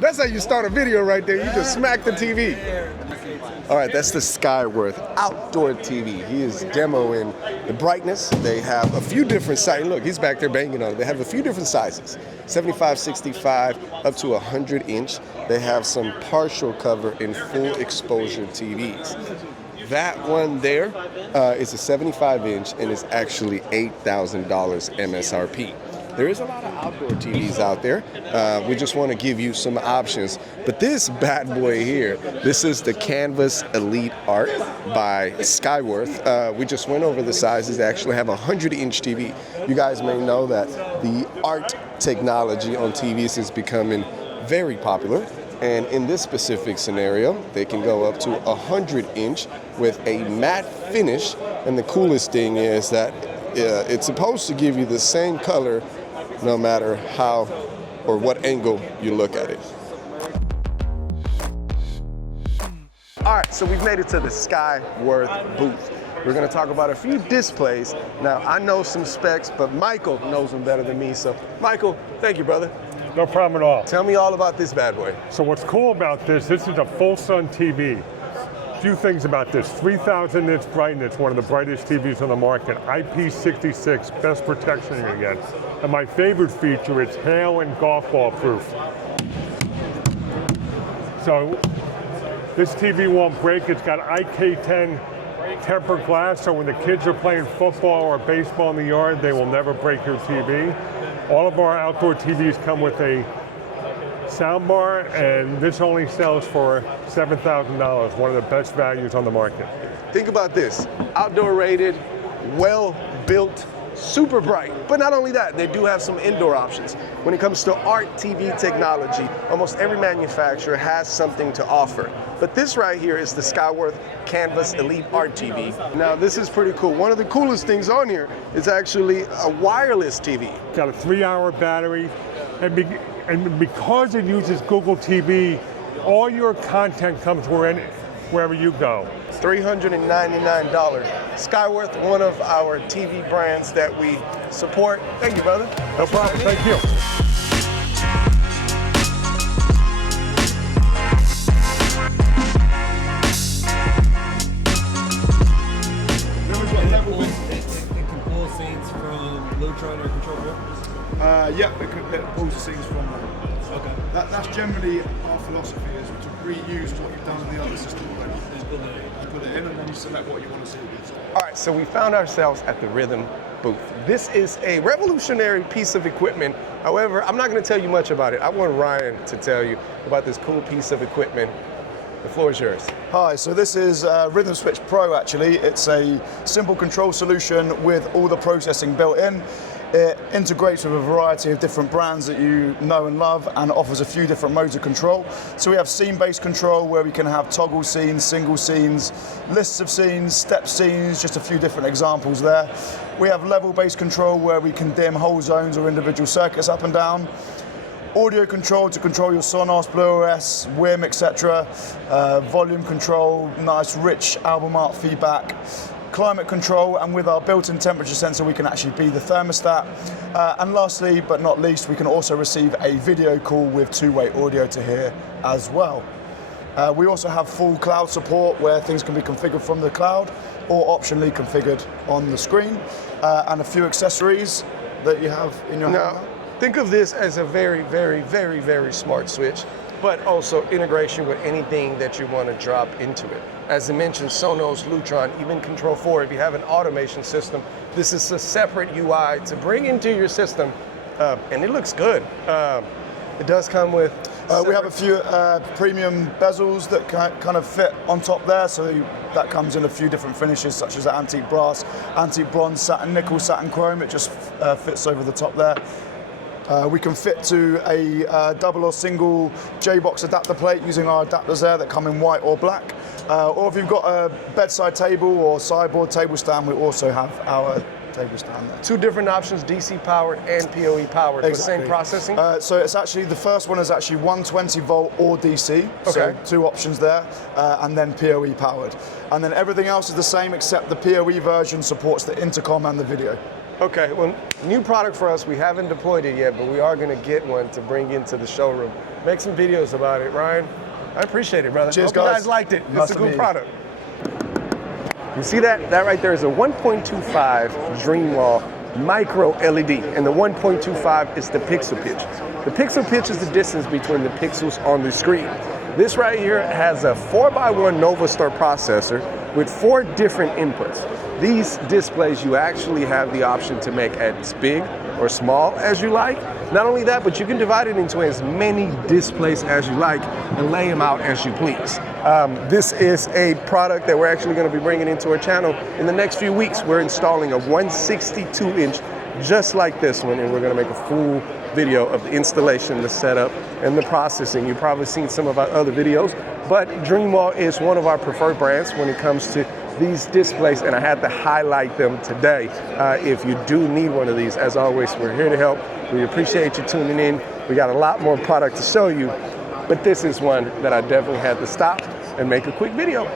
That's how you start a video right there. You just smack the TV. All right, that's the Skyworth Outdoor TV. He is demoing the brightness. They have a few different sizes. Look, he's back there banging on it. They have a few different sizes, 75, 65, up to 100 inch. They have some partial cover and full exposure TVs. That one there is a 75 inch and is actually $8,000 MSRP. There is a lot of outdoor TVs out there. We just want to give you some options. But this bad boy here, this is the Canvas Elite Art by Skyworth. We just went over the sizes. They actually have a 100-inch TV. You guys may know that the art technology on TVs is becoming very popular. And in this specific scenario, they can go up to 100-inch with a matte finish. And the coolest thing is that it's supposed to give you the same color no matter how or what angle you look at it. All right, so we've made it to the Skyworth booth. We're gonna talk about a few displays. Now, I know some specs, but Michael knows them better than me. So, Michael, thank you, brother. No problem at all. Tell me all about this bad boy. So what's cool about this is a full sun TV. Few things about this. 3,000 nits brightness, one of the brightest TVs on the market. IP66, best protection you can get. And my favorite feature, it's hail and golf ball proof. So this TV won't break. It's got IK10 tempered glass, so when the kids are playing football or baseball in the yard, they will never break your TV. All of our outdoor TVs come with a soundbar, and this only sells for $7,000, one of the best values on the market. Think about this, outdoor rated, well built, super bright. But not only that, they do have some indoor options. When it comes to art TV technology, almost every manufacturer has something to offer. But this right here is the Skyworth Canvas Elite Art TV. Now this is pretty cool. One of the coolest things on here is actually a wireless TV. Got a 3-hour battery, and because it uses Google TV, all your content comes wherever you go. $399. Skyworth, one of our TV brands that we support. Thank you, brother. No problem, thank you. It can pull scenes from Lutron or Control 4? Yeah, it pulls the scenes from there. Okay. That's generally our philosophy, is to reuse what you've done in the other system already. You put it in and then you select what you want to see. All right, so we found ourselves at the Rithum booth. This is a revolutionary piece of equipment. However, I'm not going to tell you much about it. I want Ryan to tell you about this cool piece of equipment. The floor is yours. Hi, so this is Rithum Switch Pro actually. It's a simple control solution with all the processing built in. It integrates with a variety of different brands that you know and love, and offers a few different modes of control. So we have scene-based control where we can have toggle scenes, single scenes, lists of scenes, step scenes, just a few different examples there. We have level-based control where we can dim whole zones or individual circuits up and down. Audio control to control your Sonos, BlueOS, WIM, etc. Volume control, nice rich album art feedback. Climate control, and with our built-in temperature sensor we can actually be the thermostat. And lastly but not least, we can also receive a video call with two-way audio to hear as well. We also have full cloud support where things can be configured from the cloud or optionally configured on the screen, and a few accessories that you have in your hand. Think of this as a very, very, very, very smart switch, but also integration with anything that you want to drop into it. As I mentioned, Sonos, Lutron, even Control 4, if you have an automation system, this is a separate UI to bring into your system, and it looks good. It does come with... we have a few premium bezels that kind of fit on top there, so that comes in a few different finishes, such as antique brass, antique bronze, satin nickel, satin chrome. It just fits over the top there. We can fit to a double or single J-box adapter plate using our adapters there that come in white or black. Or if you've got a bedside table or sideboard table stand, we also have our table stand there. Two different options, DC powered and PoE powered, for the same processing? So it's actually, the first one is actually 120 volt or DC, okay. So two options there, and then PoE powered. And then everything else is the same except the PoE version supports the intercom and the video. Okay, well, new product for us. We haven't deployed it yet, but we are going to get one to bring into the showroom. Make some videos about it, Ryan. I appreciate it, brother. Cheers, Hope you guys. guys liked it. Nice It's a to good meet you. product. You see that? That right there is a 1.25 DreamWall MicroLED, and the 1.25 is the pixel pitch. The pixel pitch is the distance between the pixels on the screen. This right here has a 4x1 Novastar processor with 4 different inputs. These displays you actually have the option to make as big or small as you like. Not only that, but you can divide it into as many displays as you like and lay them out as you please. This is a product that we're actually going to be bringing into our channel in the next few weeks. We're installing a 162-inch just like this one, and we're going to make a full video of the installation, the setup, and the processing. You've probably seen some of our other videos, but DreamWall is one of our preferred brands when it comes to these displays, and I had to highlight them today. If you do need one of these, as always, we're here to help. We appreciate you tuning in. We got a lot more product to show you, but this is one that I definitely had to stop and make a quick video.